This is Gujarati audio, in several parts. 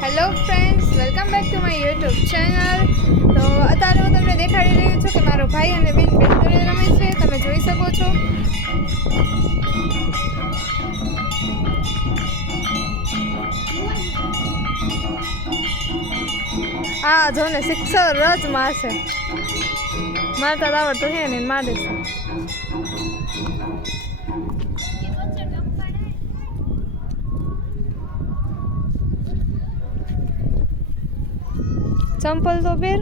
Hello friends, welcome back to my YouTube channel. તો અત્યારે હું તમને દેખાડી રહ્યું છું કે મારો ભાઈ અને બેન બેટ રમે છે. તમે જોઈ શકો છો. હા જો ને, સિક્સર જ મારશે. મારતા આવડતું છે ને મારે છે. ચંપલ તો પહેર.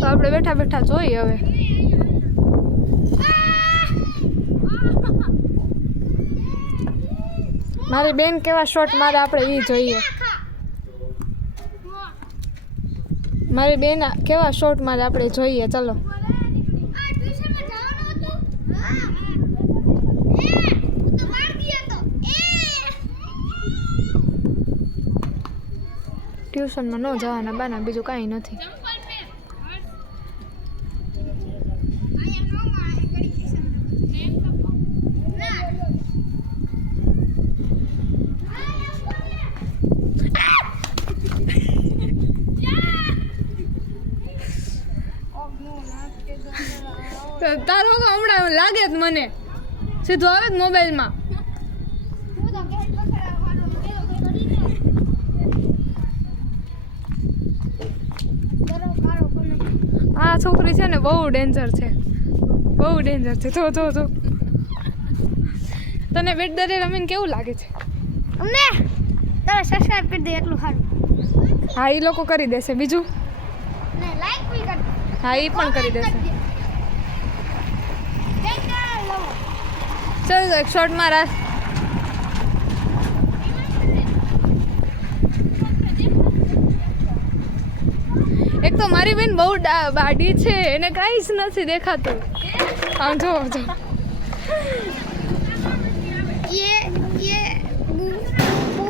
તો આપણે બેઠા બેઠા જોઈએ હવે. મારી બેન કેવા શોટ મારે આપણે એ જોઈએ. મારી બેન કેવા શોટ મારે આપણે જોઈએ. ચલો ટ્યુશનમાં ન જવાના બાના, બીજું કાંઈ નથી. તારો હમણાં લાગે જ મને સીધું આવે જ મોબાઈલમાં. આ છોકરી છે ને બહુ ડેન્જર છે, બહુ ડેન્જર છે. જો જો જો, તને બેટ દરે રમીને કેવું લાગે છે? અમને તમે સબસ્ક્રાઇબ કરી દે એટલું સારું. હા, એ લોકો કરી દેશે. બીજું ને લાઈક બી કરી દે. હા, એ પણ કરી દેશે. ચલ એક શોટ મારા. એક તો મારી બેન બહુ બાડી છે, એને કાંઈ જ નથી દેખાતું. હા જો જો, ये वो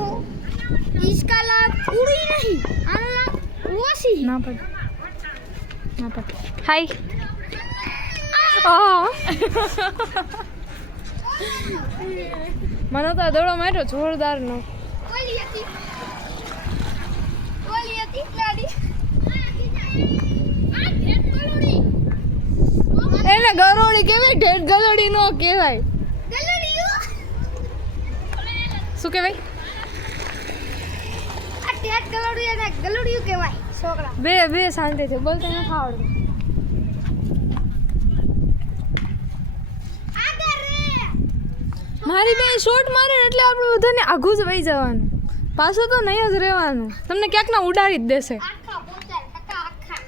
इसका लाभ पूरी नहीं, आना वसी ના પડ ના પડ. હાય. મને તો દડો માર્યો જોરદાર નો. ઓલી હતી લાડી આ ઢેટ ગલોડી. એને ગરોળી કહેવાય, ઢેટ ગલોડી નો કહેવાય. ગલોડીયો શું કહેવાય? આ ઢેટ ગલોડી અને ગલોડીયો કહેવાય છોકરા. બે શાંતિથી બોલતા નથી આવડતું. મારી બેન શોટ મારે એટલે આપણે બધાને આઘું જ વહી જવાનું, પાછું તો નહીં જ રહેવાનું. તમને ક્યાંક ના ઉડાડી જ દેશે. આખા 75% આખા.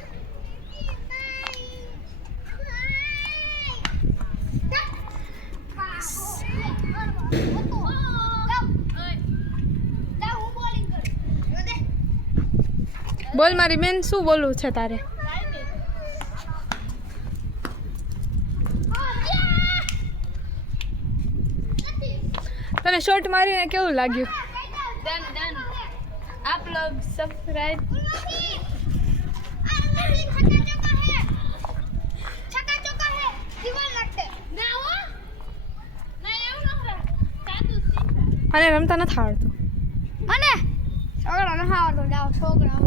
બોલ મારી બેન, શું બોલવું છે તારે? તને શોટ મારીને કેવું લાગ્યું? डन આપ લોગ સબસ્ક્રાઇબ. અને રમતા નથી આવડતું. મને છોકરા ન આવડતો. જાઓ છોકરા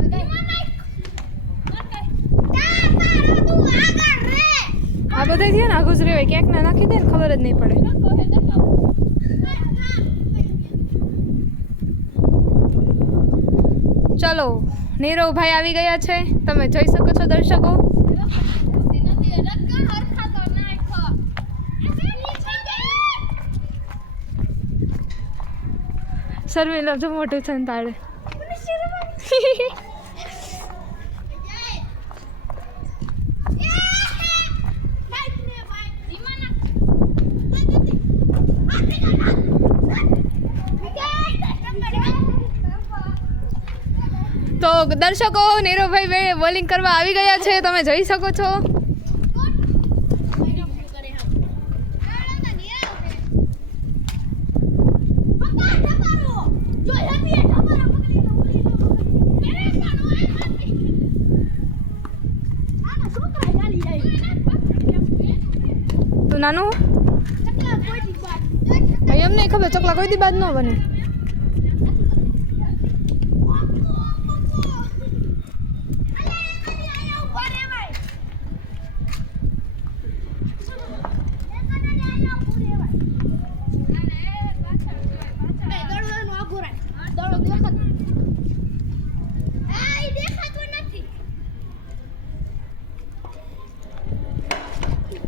આ બધા છે ને આઘું જ રહેવાય, ક્યાંક ના નાખી દે ને ખબર જ નહીં પડે. ચલો, નીરવભાઈ આવી ગયા છે, તમે જોઈ શકો છો દર્શકો. સર્વે લવજો મોટું છે ને તાળે. તો દર્શકો, નીરવભાઈ બોલિંગ કરવા આવી ગયા છે, તમે જોઈ શકો છો. તું નાનું ચકલા કોઈ બાદ એમ નહીં ખબર ચકલા કોઈ દી બાદ ન બને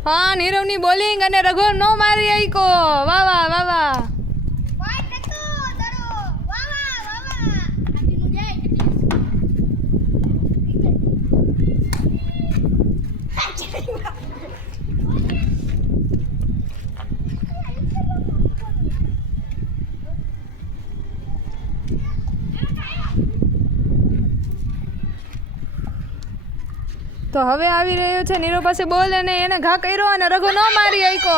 હા નીરવની બોલિંગ અને રઘુ નો મારી આઈકો વાહ વાહ વાહ વાહ તો હવે આવી રહ્યો છે નીરવ પાસે બોલ અને એને ઘા કર્યો અને રઘુ નો મારી આઈકો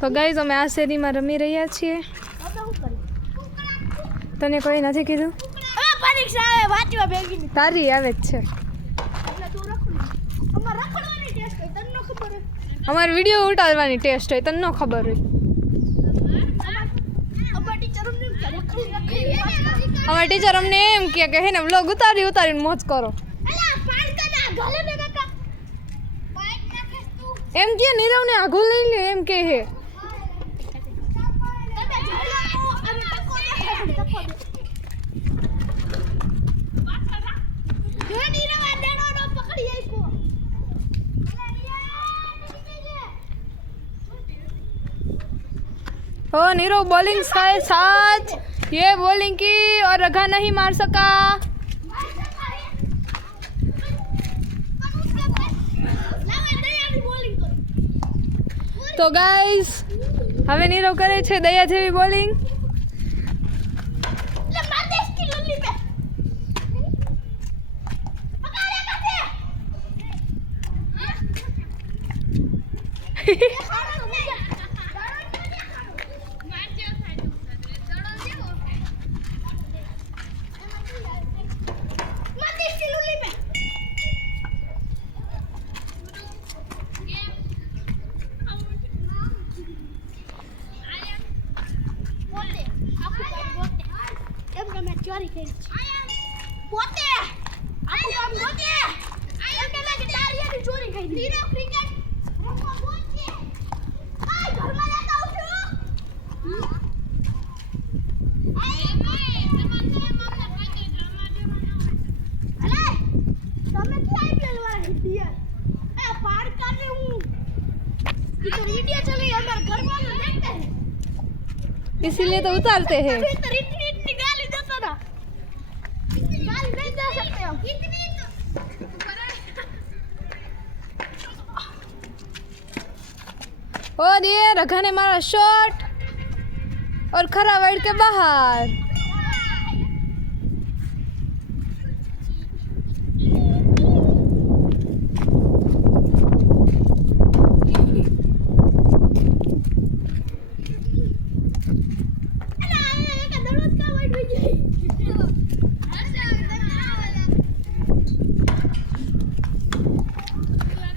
તો ગાઈઝ અમે આ શેરીમાં રમી રહ્યા છીએ તને કોઈ નથી કીધું પરીક્ષા આવે વાંચવા ભેગી તારી આવે જ છે એટલે તું રખડ અમાર રખડવાની ટેસ્ટ હોય તને ન ખબર હોય અમારે વિડીયો ઉતારવાની ટેસ્ટ હોય તને ન ખબર હોય અમાર ટીચર અમને એમ કે રખડી અમારા ટીચર અમને એમ કે હે ને વ્લોગ ઉતારીને મોજ કરો અલા પાડકા ના ગલે ને કાકા પાડ નાખે તું એમ કે નીરવને આઘું લઈ લે એમ કે હે ओ नीरव बॉलिंग के साथ ये बॉलिंग की और रघा नहीं मार सका तो गाइस હવે નીરવ કરે છે દયા જેવી બોલિંગ ચોરી કરી પોતે આખું કામ પોતે એમ કે મેં તારીયાની ચોરી કરી નીરો ક્રિકેટ રમવા પોતે આ ઘરમાં લેતા આવું છું આય ભાઈ તમારે મામલા કાઈ ડ્રામા અલે તમે કે આઈપીએલ વાળા હિડિયા એ પાર કરને હું इधर वीडियो चली हमारे घर वाले देखते हैं इसीलिए तो उतारते हैं इधर इतनी गाली देता ना गाली नहीं दे सकते हम इतनी और ये रघा ने मारा शॉट और खरा वाइड के बाहर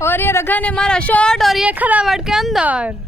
और ये रघा ने मारा शॉट और ये खरा वाइड के अंदर